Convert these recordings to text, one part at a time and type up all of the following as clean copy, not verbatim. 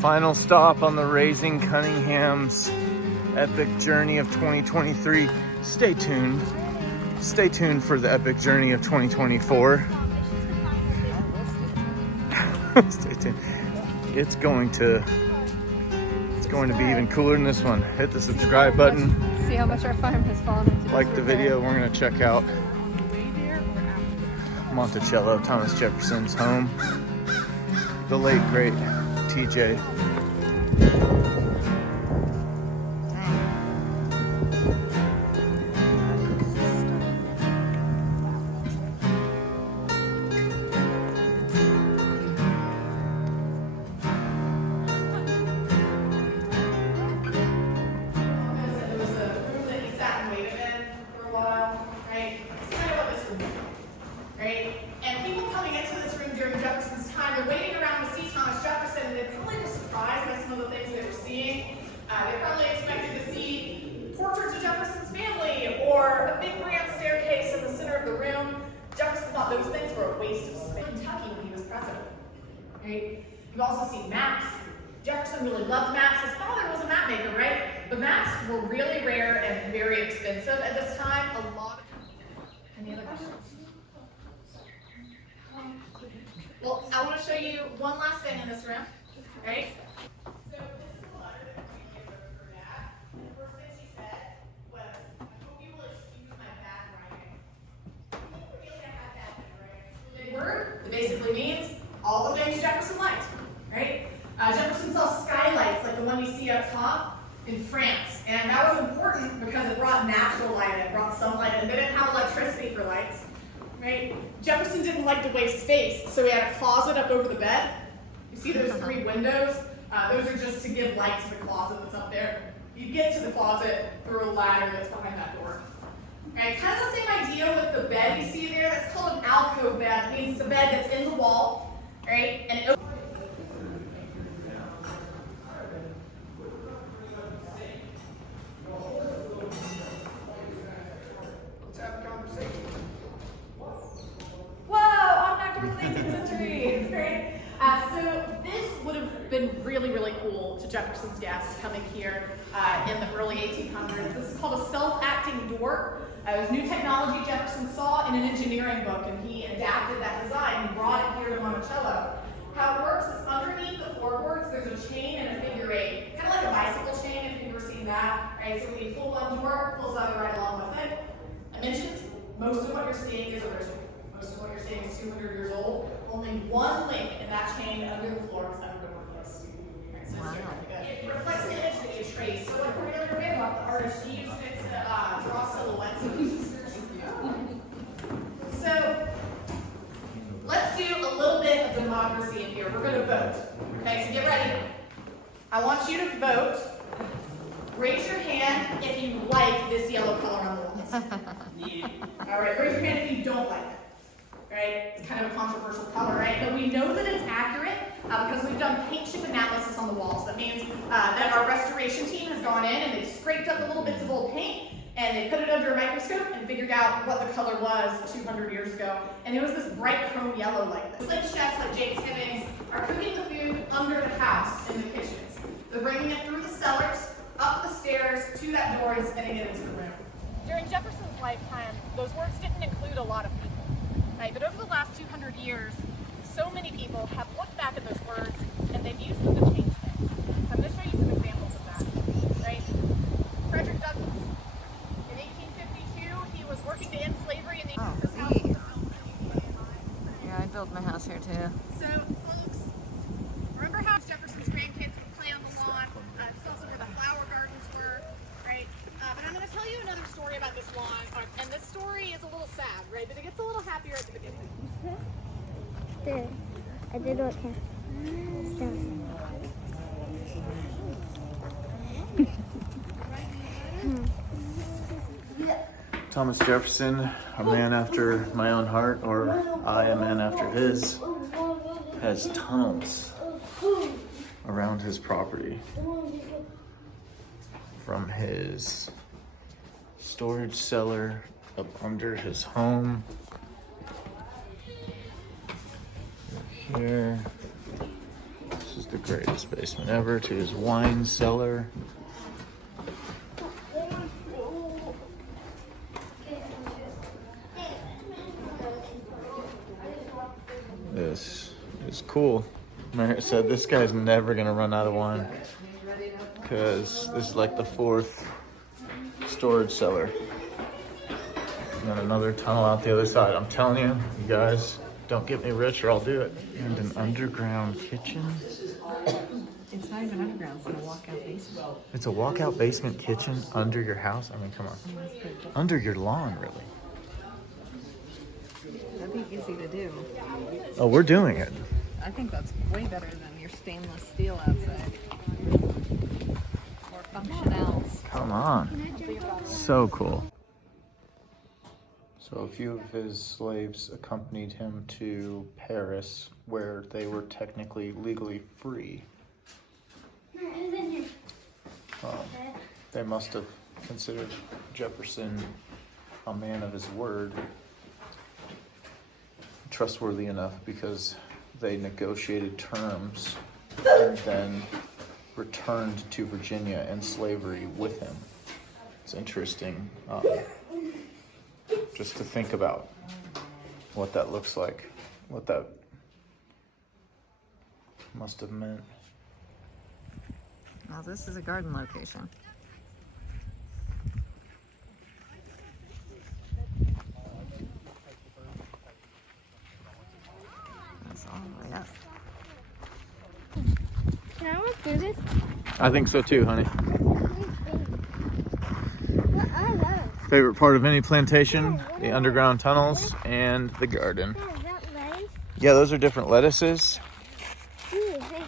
Final stop on the Raising Cunningham's epic journey of 2023. Stay tuned. Stay tuned for the epic journey of 2024. Stay tuned. It's going to be even cooler than this one. Hit the subscribe button. See how much our farm has fallen into. Like the video. We're gonna check out Monticello, Thomas Jefferson's home. The late great TJ. Right? And people coming into this room during Jefferson's time, they're waiting around to see Thomas Jefferson, and they're probably just surprised by some of the things they were seeing. They probably expected to see portraits of Jefferson's family or a big grand staircase in the center of the room. Jefferson thought those things were a waste of space. Kentucky when he was president. Right? You've also seen maps. Jefferson really loved maps. His father was a map maker, right? But maps were really rare and very expensive at this time. A lot of... Any other questions? Well, I want to show you one last thing in this room, right? So this is a letter that Wendy wrote to her dad. The first thing she said was, I hope you will excuse my bad writing. You think really I had bad handwriting? It's a big word that basically means all the things Jefferson liked, right? Jefferson saw skylights like the one you see up top in France. And that was important because it brought natural light in, it brought sunlight in. They didn't have electricity for lights. Right? Jefferson didn't like to waste space, so he had a closet up over the bed. You see those 3 windows? Those are just to give light to the closet that's up there. You get to the closet through a ladder that's behind that door. Okay, kind of the same idea with the bed you see there. That's called an alcove bed. It means it's a bed that's in the wall, right? And it been really, really cool to Jefferson's guests coming here in the early 1800s. This is called a self-acting door. It was new technology Jefferson saw in an engineering book, and he adapted that design and brought it here to Monticello. How it works is underneath the floorboards, there's a chain and a figure 8, kind of like a bicycle chain if you've ever seen that. Right? So when you pull one door, it pulls the other right along with it. I mentioned most of what you're seeing is original. Most of what you're seeing is 200 years old. Only one link in that chain under the floor is ever been replaced. Right, so wow. It reflects the image that you trace. So like we're going to read about the artist, she used it to draw silhouettes. So let's do a little bit of democracy in here. We're going to vote. Okay, so get ready. I want you to vote. Raise your hand if you like this yellow color on the walls. All right, raise your hand if you don't like it. Right? It's kind of a controversial color, right? But we know that it's accurate because we've done paint chip analysis on the walls. That means that our restoration team has gone in and they've scraped up the little bits of old paint and they put it under a microscope and figured out what the color was 200 years ago. And it was this bright chrome yellow like this. Slick chefs like James Hibbings are cooking the food under the house in the kitchens. They're bringing it through the cellars, up the stairs, to that door and spinning it into the room. During Jefferson's lifetime, those words didn't include a lot of people. Right, but over the last 200 years, so many people have looked back at those words and they've used them to change things. So I'm going to show you some examples of that. Right? Frederick Douglass. In 1852, he was working to end slavery in the Yeah, I built my house here too. So, folks, remember how Jefferson's grandkids would play on the lawn? This is also where the flower gardens were, right? But I'm going to tell you another story about this lawn, and this story is a little sad, right? But it gets a little happier at the beginning. I did what can. Thomas Jefferson, a man after my own heart, or I, a man after his, has tunnels around his property from his storage cellar up under his home. Here, this is the greatest basement ever to his wine cellar. This is cool. Merritt said this guy's never gonna run out of wine because this is like the 4th storage cellar. And then another tunnel out the other side. I'm telling you, you guys, don't get me rich or I'll do it. And an underground kitchen. It's not even underground, it's in a walkout basement. It's a walkout basement kitchen under your house? I mean, come on. Under your lawn, really. That'd be easy to do. Oh, we're doing it. I think that's way better than your stainless steel outside. More functionals. Come on. So cool. So a few of his slaves accompanied him to Paris, where they were technically legally free. They must have considered Jefferson a man of his word, trustworthy enough because they negotiated terms and then returned to Virginia and slavery with him. It's interesting just to think about what that looks like, what that must have meant. Now this is a garden location. That's all the way up. Can I walk through this? I think so too, honey. What are those? Favorite part of any plantation? The underground tunnels and the garden. Yeah, is that lettuce? Yeah, those are different lettuces. Ooh, hey,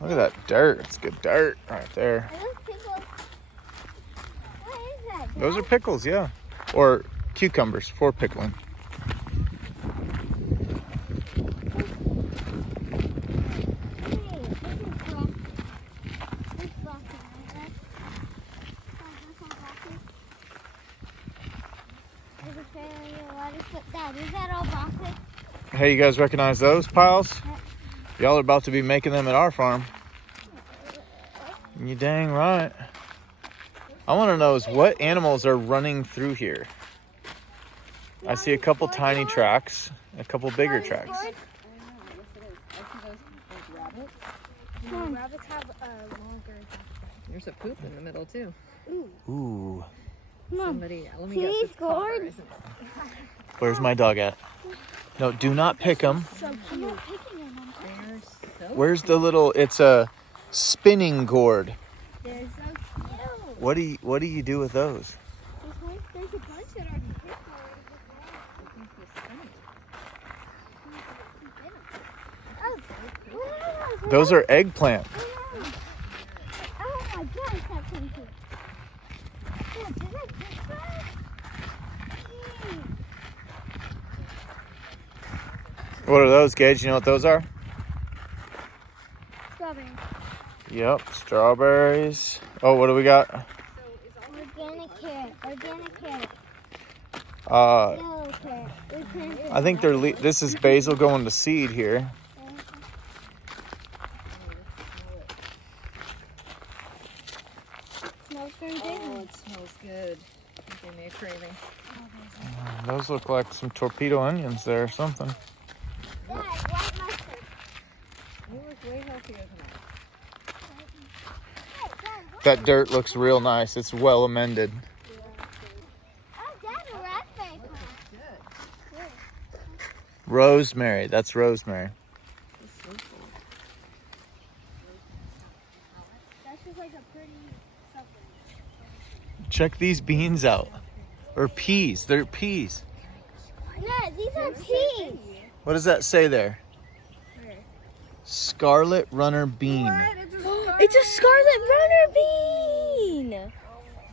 Look at that dirt. It's good dirt right there. are those pickles? What is that? Those are pickles, yeah. Or cucumbers for pickling. Hey, this is cool. This broccoli, right? Some broccoli. There's a fairly lettuce, but Dad, is that all broccoli? Hey, you guys recognize those piles? Y'all are about to be making them at our farm. You dang right. I want to know is what animals are running through here. I see a couple tiny tracks, a couple bigger tracks. Rabbits have longer. There's a poop in the middle too. Ooh, Somebody, let me See guess, these it's copper, gourds? isn't it? where's my dog at? No, do not pick them. So cute. I'm not picking them. They're so Where's the little? It's a spinning gourd. They're so cute. What do you do with those? There's a bunch that are picked already. Those are eggplant. Oh my gosh, that's so cute. Yeah, did I pick that? What are those, Gage? You know what those are? Strawberry. Yep, strawberries. Oh, what do we got? Organic carrot. Organic carrot. Uh, Yellow carrot. We planted I think they're. This is basil going to seed here. smells very Oh, good. it smells good. It gave me a craving. Those look like some torpedo onions there or something. Dad, white mustard. You look way healthier than Hey, Dad, what? That dirt looks real nice. It's well amended. Oh, Dad, a raspberry plant. Rosemary. That's rosemary. That's just like a pretty something. Check these beans out. Or peas. They're peas. Yeah, these are peas. What does that say there? Scarlet runner bean. It's a scarlet runner bean.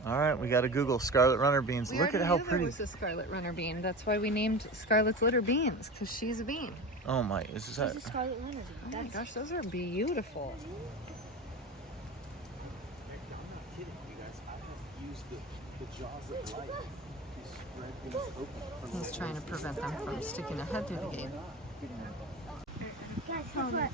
All right, we got to Google scarlet runner beans. We Look at already how knew pretty. There was a scarlet runner bean. That's why we named Scarlet's litter beans, because she's a bean. Oh my, is It's that? a scarlet runner Oh bean. my gosh, those are beautiful. He's trying to prevent them from sticking a head through the gate. Guys, guess what?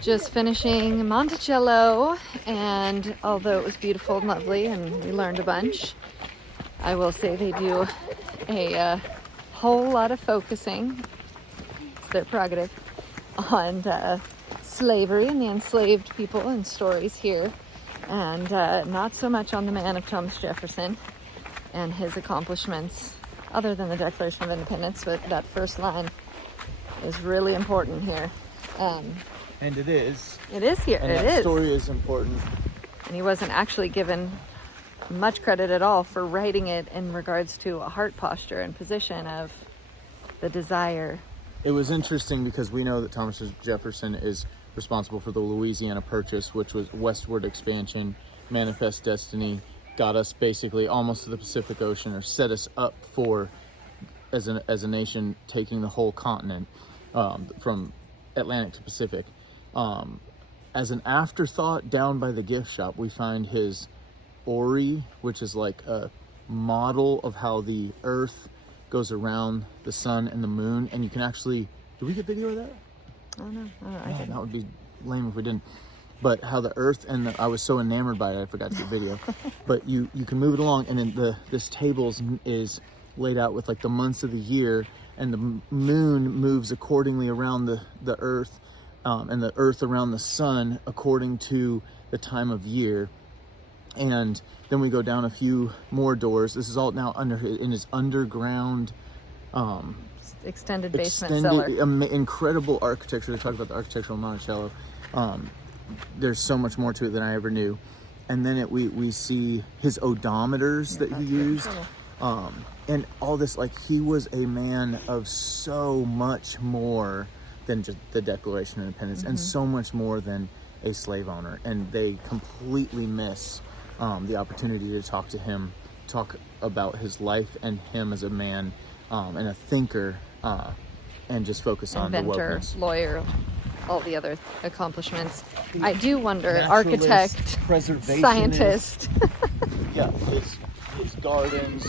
Just finishing Monticello, and although it was beautiful and lovely and we learned a bunch, I will say they do a whole lot of focusing, it's their prerogative, on slavery and the enslaved people and stories here, and not so much on the man of Thomas Jefferson and his accomplishments, other than the Declaration of Independence, but that first line is really important here. And it is. It is here. And it that is. story is important. And he wasn't actually given much credit at all for writing it in regards to a heart posture and position of the desire. It was interesting because we know that Thomas Jefferson is responsible for the Louisiana Purchase, which was westward expansion, manifest destiny, got us basically almost to the Pacific Ocean, or set us up for, as a nation, taking the whole continent from Atlantic to Pacific. As an afterthought, down by the gift shop, we find his Ori, which is like a model of how the earth goes around the sun and the moon. And you can actually, did we get video of that? Oh no, I didn't. That would be lame if we didn't. But how the earth and I was so enamored by it, I forgot to get video. But you can move it along, and then this table is laid out with like the months of the year, and the moon moves accordingly around the earth, and the earth around the sun according to the time of year. And then we go down a few more doors. This is all now in his underground Extended basement cellar. Incredible architecture. They talk about the architectural Monticello. There's so much more to it than I ever knew. And then we see his odometers that he used. And all this, like, he was a man of so much more than just the Declaration of Independence, and so much more than a slave owner. And they completely miss the opportunity to talk to him, talk about his life and him as a man and a thinker, and just focus on Inventor, the wokeness. lawyer, all the other accomplishments. I do wonder, Naturalist, architect, preservationist. scientist. Yeah, his gardens,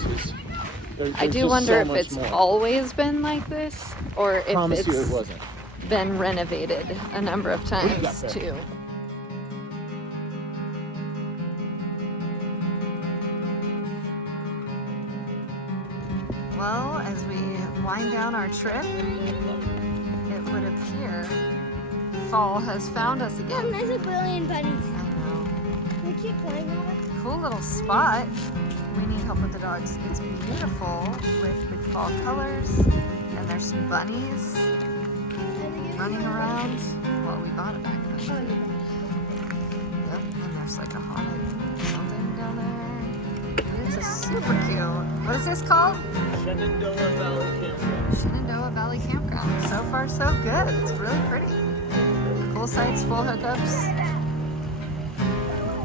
I do wonder if it's always been like this, or if Promise you it it's wasn't. been renovated a number of times too. Well, as we wind down our trip, it would appear fall has found us again. There's a billion bunnies. I know. We keep playing on it. Cool little spot. We need help with the dogs. It's beautiful with big fall colors, and there's some bunnies running around. Well, we bought it back then. Yep, and there's like a haunted something down there. It's a super cute. What is this called? Shenandoah Valley Campground. Shenandoah Valley Campground. So far, so good. It's really pretty. Cool sites, full hookups.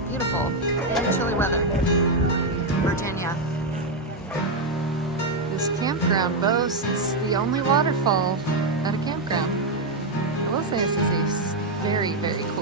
Beautiful. And chilly weather. Virginia. This campground boasts the only waterfall at a campground. I will say this is a very, very cool